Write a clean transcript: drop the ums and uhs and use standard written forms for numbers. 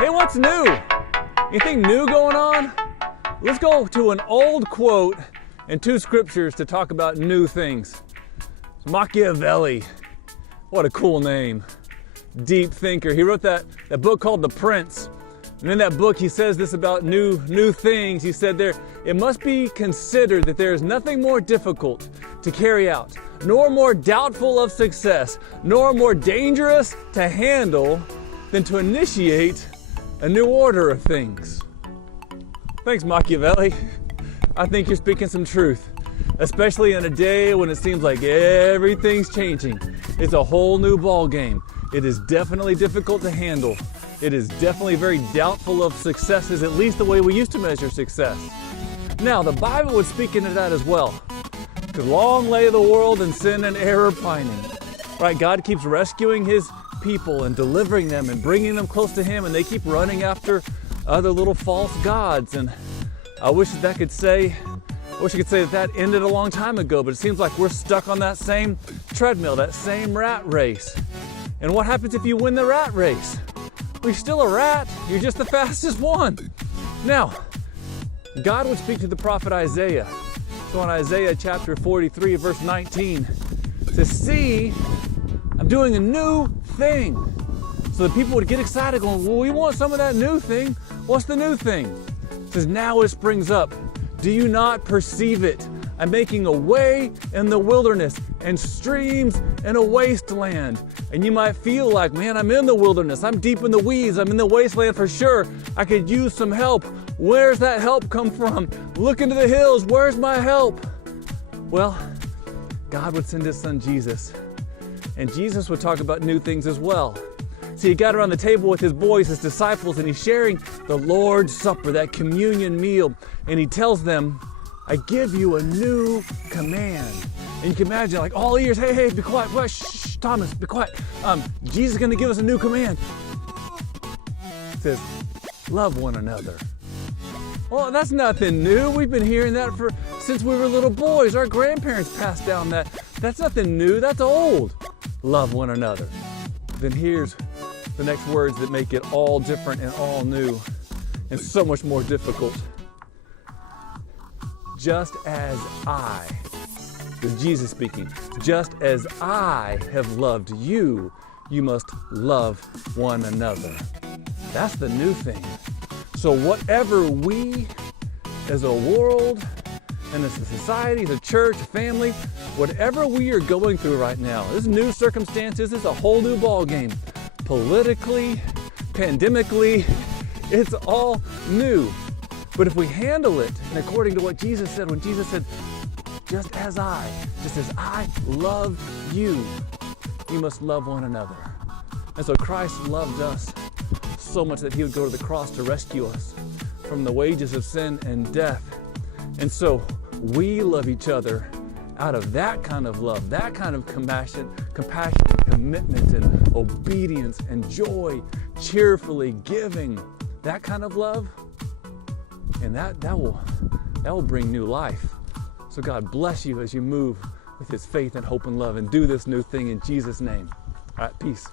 Hey, what's new? Anything new going on? Let's go to an old quote and two scriptures to talk about new things. Machiavelli, what a cool name. Deep thinker. He wrote that book called The Prince. And in that book he says this about new things. He said it must be considered that there is nothing more difficult to carry out, nor more doubtful of success, nor more dangerous to handle than to initiate a new order of things. Thanks, Machiavelli. I think you're speaking some truth, especially in a day when it seems like everything's changing. It's a whole new ball game. It is definitely difficult to handle. It is definitely very doubtful of successes, at least the way we used to measure success. Now, the Bible would speak into that as well. Because long lay the world in sin and error pining. Right? God keeps rescuing His people and delivering them and bringing them close to Him, and they keep running after other little false gods. And I wish I could say that ended a long time ago, but it seems like we're stuck on that same treadmill, that same rat race. And what happens if you win the rat race? Well, you're still a rat. You're just the fastest one. Now, God would speak to the prophet Isaiah. So in Isaiah chapter 43, verse 19, it says, "See, I'm doing a new thing." So the people would get excited going, "Well, we want some of that new thing. What's the new thing?" It says, "Now it springs up. Do you not perceive it? I'm making a way in the wilderness and streams in a wasteland." And you might feel like, man, I'm in the wilderness. I'm deep in the weeds. I'm in the wasteland for sure. I could use some help. Where's that help come from? Look into the hills. Where's my help? Well, God would send His Son Jesus. And Jesus would talk about new things as well. See, He got around the table with His boys, His disciples, and He's sharing the Lord's Supper, that communion meal. And He tells them, "I give you a new command." And you can imagine, like, all ears, hey, be quiet, shh, Thomas, be quiet. Jesus is going to give us a new command. It says, love one another. Well, that's nothing new. We've been hearing that since we were little boys. Our grandparents passed down that. That's nothing new. That's old. Love one another. Then here's the next words that make it all different and all new and so much more difficult. Just as I, with Jesus speaking, just as I have loved you, you must love one another. That's the new thing. So whatever we as a world and as a society, as a church, a family, whatever we are going through right now, this new circumstances, it's a whole new ball game. Politically, pandemically, it's all new. But if we handle it, and according to what Jesus said, when Jesus said, just as I love you, you must love one another. And so Christ loved us so much that He would go to the cross to rescue us from the wages of sin and death. And so we love each other out of that kind of love, that kind of compassion, commitment, and obedience, and joy, cheerfully giving, that kind of love. And that will bring new life. So God bless you as you move with His faith and hope and love and do this new thing in Jesus' name. All right, peace.